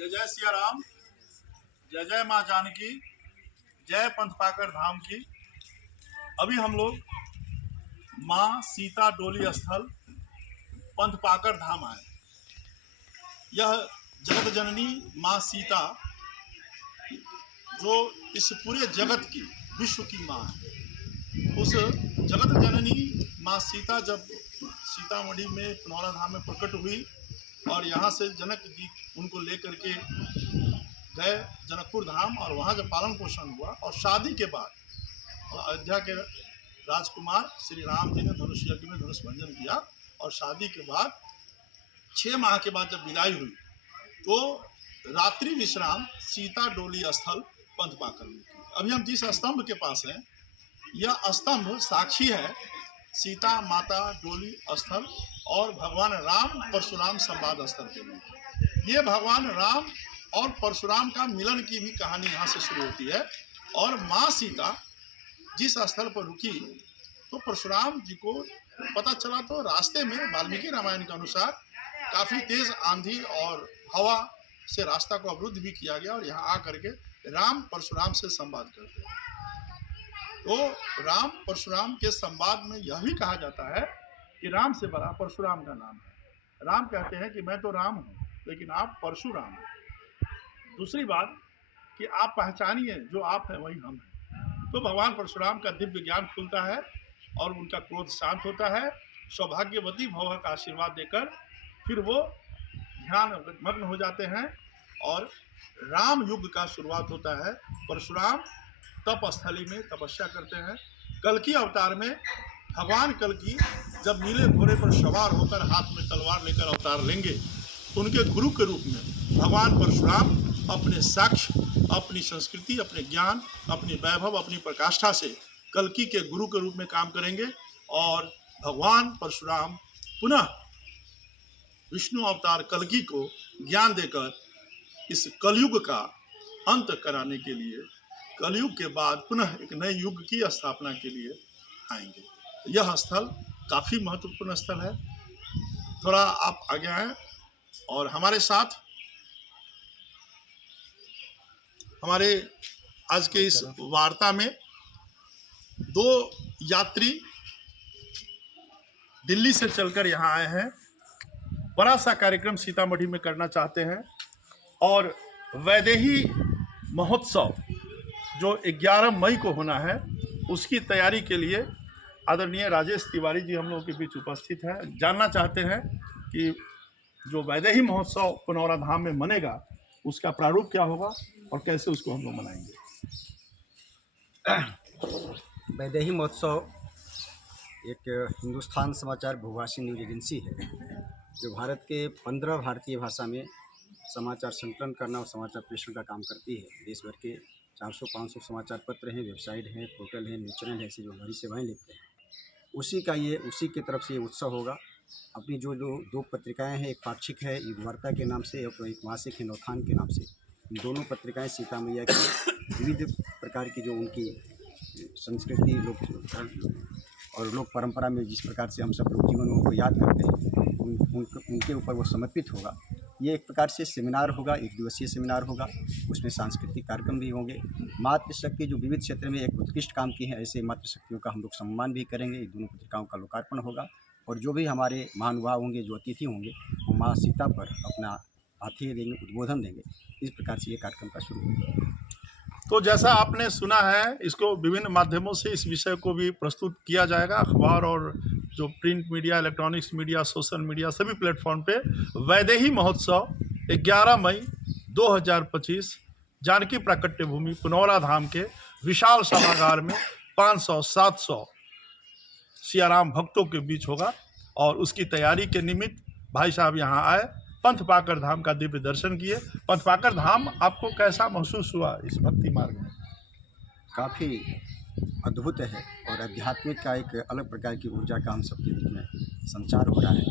जय जय सिया राम, जय जय माँ जानकी, जय पंथपाकर धाम की। अभी हम लोग माँ सीता डोली स्थल पंथपाकर धाम आए। यह जगत जननी माँ सीता जो इस पूरे जगत की विश्व की माँ है, उस जगत जननी माँ सीता जब सीतामढ़ी में पुनौरा धाम में प्रकट हुई और यहाँ से जनक जी उनको लेकर के गए जनकपुर धाम और वहाँ जब पालन पोषण हुआ और शादी के बाद अयोध्या के राजकुमार श्री राम जी ने धनुष यज्ञ में धनुष भंजन किया और शादी के बाद 6 माह के बाद जब विदाई हुई तो रात्रि विश्राम सीता डोली स्थल पंथपाकर में की। अभी हम जिस स्तंभ के पास हैं, यह स्तंभ साक्षी है सीता माता डोली स्थल और भगवान राम परशुराम संवाद स्थल के लिए। ये भगवान राम और परशुराम का मिलन की भी कहानी यहाँ से शुरू होती है। और माँ सीता जिस स्थल पर रुकी तो परशुराम जी को पता चला तो रास्ते में वाल्मीकि रामायण के अनुसार काफी तेज आंधी और हवा से रास्ता को अवरुद्ध भी किया गया और यहाँ आकर के राम परशुराम से संवाद करते हैं। तो राम परशुराम के संवाद में यह भी कहा जाता है कि राम से बड़ा परशुराम का नाम है। राम कहते हैं कि मैं तो राम हूँ लेकिन आप परशुराम हैं। दूसरी बात कि आप पहचानिए जो आप हैं वही हम हैं। तो भगवान परशुराम का दिव्य ज्ञान खुलता है और उनका क्रोध शांत होता है। सौभाग्यवती भव का आशीर्वाद देकर फिर वो ध्यान मग्न हो जाते हैं और राम युग का शुरुआत होता है। परशुराम तप स्थली में तपस्या करते हैं। कल्कि अवतार में भगवान कल्कि जब नीले घोड़े पर सवार होकर हाथ में तलवार लेकर अवतार लेंगे तो उनके गुरु के रूप में भगवान परशुराम अपने साक्ष्य, अपनी संस्कृति, अपने ज्ञान, अपनी वैभव, अपनी प्रकाष्ठा से कल्कि के गुरु के रूप में काम करेंगे और भगवान परशुराम पुनः विष्णु अवतार कल्कि को ज्ञान देकर इस कलयुग का अंत कराने के लिए कलयुग के बाद पुनः एक नए युग की स्थापना के लिए आएंगे। यह स्थल काफ़ी महत्वपूर्ण स्थल है। थोड़ा आप आगे आएँ और हमारे साथ हमारे आज के इस वार्ता में 2 यात्री दिल्ली से चलकर यहाँ आए हैं। बड़ा सा कार्यक्रम सीतामढ़ी में करना चाहते हैं और वैदेही महोत्सव जो 11 मई को होना है उसकी तैयारी के लिए आदरणीय राजेश तिवारी जी हम लोगों के बीच उपस्थित हैं। जानना चाहते हैं कि जो वैदेही महोत्सव पुनौरा धाम में मनेगा उसका प्रारूप क्या होगा और कैसे उसको हम लोग मनाएंगे। वैदेही महोत्सव एक हिंदुस्तान समाचार बहुभाषी न्यूज एजेंसी है जो भारत के 15 भारतीय भाषा में समाचार संकलन करना और समाचार प्रेषण का काम करती है। देश भर के 400-500 समाचार पत्र हैं, वेबसाइट हैं, पोर्टल हैं, न्यूज चैनल ऐसी जो हमारी सेवाएं लेते हैं। उसी की तरफ से ये उत्सव होगा। अपनी जो 2 पत्रिकाएं हैं, एक पाक्षिक है युग वार्ता के नाम से और एक मासिक है नवोत्थान के नाम से। इन दोनों पत्रिकाएं सीता मैया की विविध प्रकार की जो उनकी संस्कृति लोक परंपरा में जिस प्रकार से हम सब लोग जीवन में उनको याद करते हैं उनके ऊपर वो समर्पित होगा। ये एक प्रकार से सेमिनार होगा, 1 दिवसीय सेमिनार होगा। उसमें सांस्कृतिक कार्यक्रम भी होंगे। मातृशक्ति जो विविध क्षेत्र में एक उत्कृष्ट काम की है, ऐसे मातृशक्तियों का हम लोग सम्मान भी करेंगे। ये दोनों पत्रिकाओं का लोकार्पण होगा और जो भी हमारे महानुभाव होंगे, जो अतिथि होंगे, वो माँ सीता पर अपना आतिथ्य देंगे, उद्बोधन देंगे। इस प्रकार से ये कार्यक्रम का शुरू होगा। तो जैसा आपने सुना है, इसको विभिन्न माध्यमों से इस विषय को भी प्रस्तुत किया जाएगा। अखबार और जो print media, electronics media, social media सभी प्लेटफॉर्म पे वैदेही महोत्सव 11 मई 2025 जानकी प्राकट्य भूमि पुनौरा धाम के विशाल सभागार में 500-700 सियाराम भक्तों के बीच होगा और उसकी तैयारी के निमित्त भाई साहब यहाँ आए, पंथपाकर धाम का दिव्य दर्शन किए। पंथपाकर धाम आपको कैसा महसूस हुआ इस भक्ति मार्ग में? काफ़ी अद्भुत है और आध्यात्मिक का एक अलग प्रकार की ऊर्जा का हम सबके बीच में संचार हो रहा है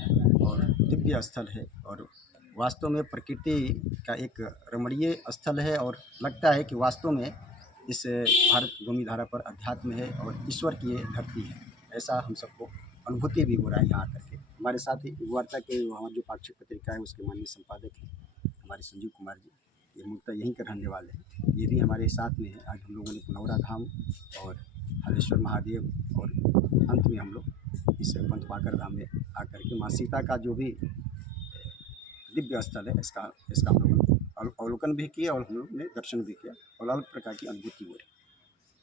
और दिव्य स्थल है और वास्तव में प्रकृति का एक रमणीय स्थल है और लगता है कि वास्तव में इस भारत भूमि धारा पर अध्यात्म है और ईश्वर की ये धरती है। ऐसा हम सबको अनुभूति भी हो रहा है यहाँ आकर के। हमारे साथ ही वार्ता के हमारे जो पाक्षिक पत्रिका है उसके माननीय संपादक हैं हमारे संजीव कुमार जी, ये मूलतः यहीं के रहने वाले हैं। ये भी हमारे साथ में है। आज हम लोगों ने पुनौरा धाम और हालेश्वर महादेव और अंत में हम लोग इस पंथपाकर धाम में आकर के माँ सीता का जो भी दिव्य स्थल है इसका हम लोगों ने अवलोकन भी किया और हम लोग ने दर्शन भी किया और अलग प्रकार की अनुभूति हुई।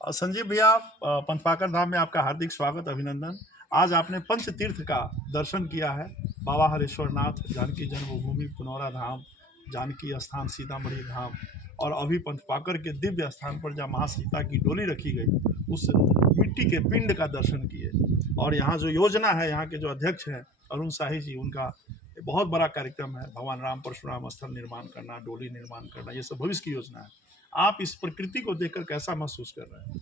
और संजीव भैया, पंथपाकर धाम में आपका हार्दिक स्वागत, अभिनंदन। आज आपने पंच तीर्थ का दर्शन किया है, बाबा हरेश्वरनाथ, जानकी जन्मभूमि पुनौरा धाम, जानकी स्थान सीतामढ़ी धाम, और अभी पंथपाकर के दिव्य स्थान पर जहाँ माँ सीता की डोली रखी गई उस मिट्टी के पिंड का दर्शन किए। और यहाँ जो योजना है, यहाँ के जो अध्यक्ष हैं अरुण शाही जी, उनका बहुत बड़ा कार्यक्रम है, भगवान राम परशुराम स्थल निर्माण करना, डोली निर्माण करना, ये सब भविष्य की योजना है। आप इस प्रकृति को देखकर कैसा महसूस कर रहे हैं?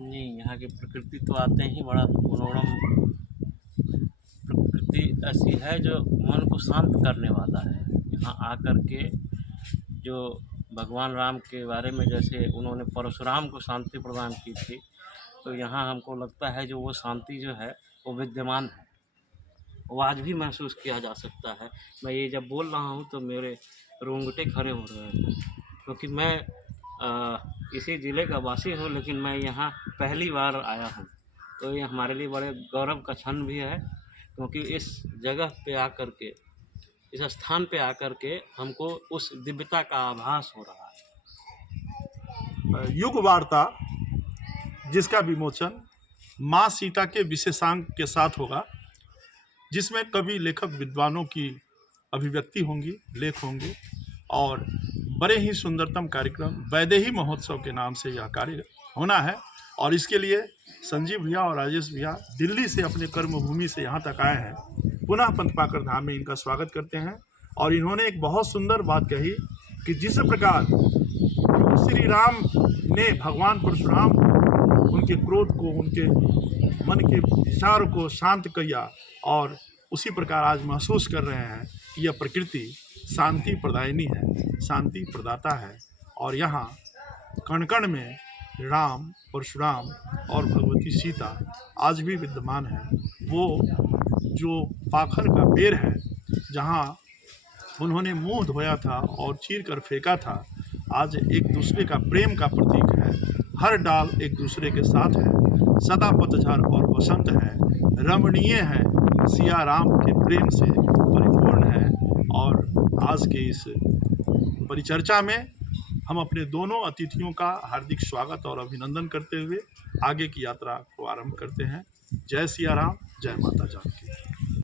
नहीं, यहाँ की प्रकृति तो आते ही बड़ा मनोरम प्रकृति ऐसी है जो मन को शांत करने वाला है। यहाँ आकर के जो भगवान राम के बारे में जैसे उन्होंने परशुराम को शांति प्रदान की थी, तो यहाँ हमको लगता है जो वो शांति जो है वो विद्यमान है, वो आज भी महसूस किया जा सकता है। मैं ये जब बोल रहा हूँ तो मेरे रोंगटे खड़े हो रहे हैं, क्योंकि मैं इसी ज़िले का वासी हूँ, लेकिन मैं यहाँ पहली बार आया हूँ। तो ये हमारे लिए बड़े गौरव का क्षण भी है, क्योंकि इस जगह पे आकर के, इस स्थान पे आकर के हमको उस दिव्यता का आभास हो रहा है। युग वार्ता, जिसका विमोचन माँ सीता के विशेषांक के साथ होगा, जिसमें कवि लेखक विद्वानों की अभिव्यक्ति होंगी, लेख होंगे, और बड़े ही सुंदरतम कार्यक्रम वैदेही महोत्सव के नाम से यह कार्य होना है। और इसके लिए संजीव भैया और राजेश भैया दिल्ली से अपने कर्मभूमि से यहाँ तक आए हैं। पुनः पंथपाकर धाम में इनका स्वागत करते हैं। और इन्होंने एक बहुत सुंदर बात कही कि जिस प्रकार श्री राम ने भगवान परशुराम उनके क्रोध को, उनके मन के विचार को शांत किया, और उसी प्रकार आज महसूस कर रहे हैं कि यह प्रकृति शांति प्रदायिनी है, शांति प्रदाता है। और यहाँ कण कण में राम, परशुराम और भगवती सीता आज भी विद्यमान है। वो जो पाखर का पेड़ है, जहाँ उन्होंने मुंह धोया था और चीर कर फेंका था, आज एक दूसरे का प्रेम का प्रतीक है। हर डाल एक दूसरे के साथ है, सदा पतझड़ और बसंत है, रमणीय है, सिया राम के प्रेम से परिपूर्ण है। और आज के इस परिचर्चा में हम अपने दोनों अतिथियों का हार्दिक स्वागत और अभिनंदन करते हुए आगे की यात्रा को आरंभ करते हैं। जय सिया राम, जय माता जानकी।